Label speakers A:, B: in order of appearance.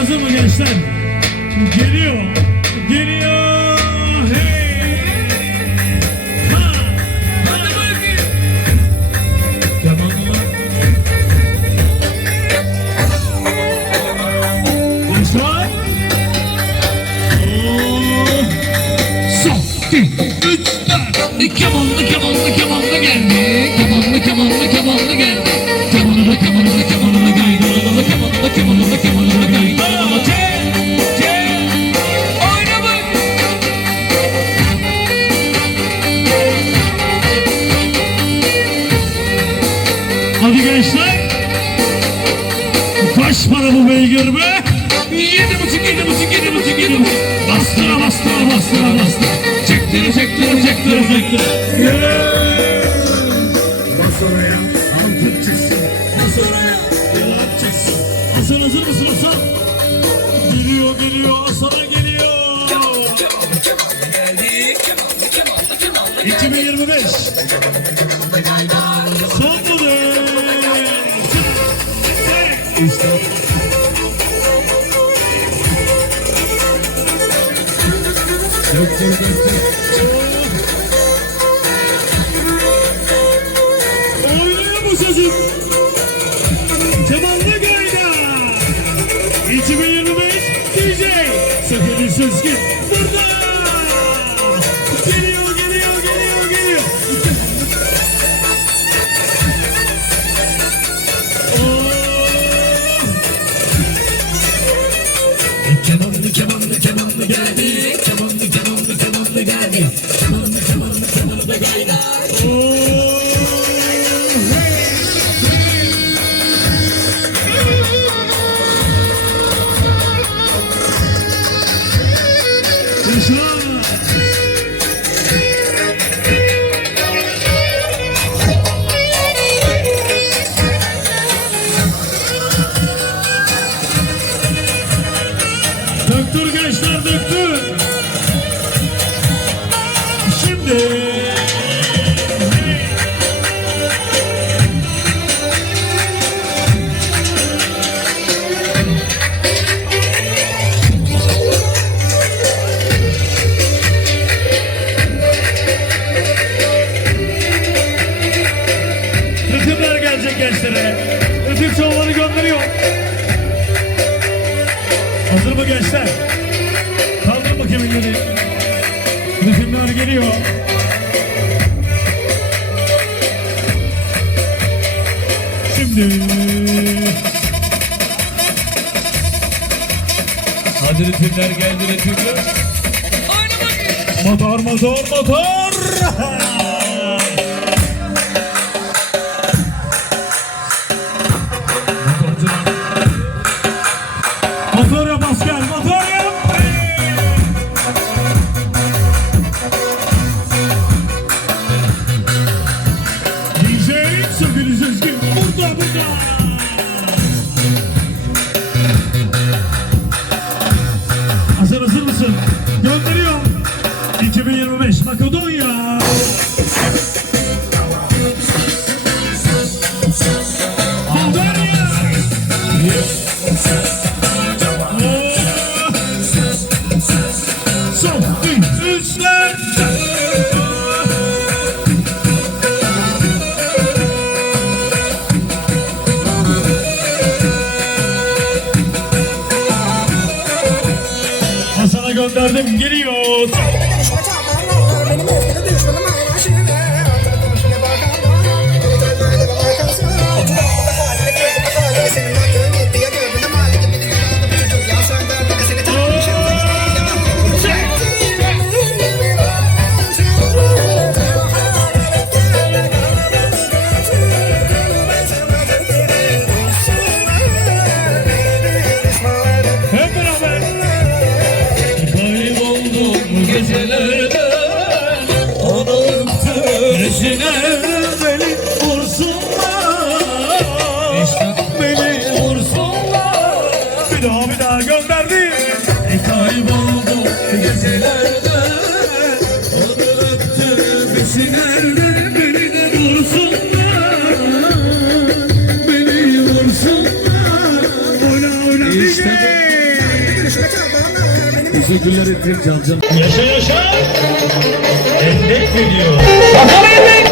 A: hazır
B: mı gençler? Geliyor. Geliyor. Hey. Ha.
A: Hadi bakayım.
B: Yamanlar. Gençler. Oo. Son. Üç, dört.
A: Kemanlı kemanlı kemanlı geldi. Kemanlı
B: Hadi gençler. Kaç para bu beygir be?
A: Yedi buçuk yedi buçuk yedi buçuk yedi buçuk.
B: Bastıra bastıra bastıra bastıra.
A: Çektire çektire çektire çektire.
B: Bas oraya, altın çıksın. Bas oraya, yılan çıksın. Hasan hazır mısın Hasan? Geliyor, geliyor, Hasan'a geliyor. 2025. Oynuyor bu çocuk. Döktür gençler döktür. Ritimler geliyor. Şimdi.
A: Hadi ritimler geldi ritimler.
B: Motor motor. Motor Hazır hazır mısın? Gönderiyor. 2025 Makedonya. Bulgarya. Son üç, üçler. Gönderdim geliyor.
C: Benim öfkeli düşmanım hala Peşine beni vursunlar. Beni vursunlar. Bir daha bir daha gönderdi. E kayboldu gecelerde Teşekkürler ettim Cancan.
B: Yaşa yaşa. Endek geliyor.
D: Kafanı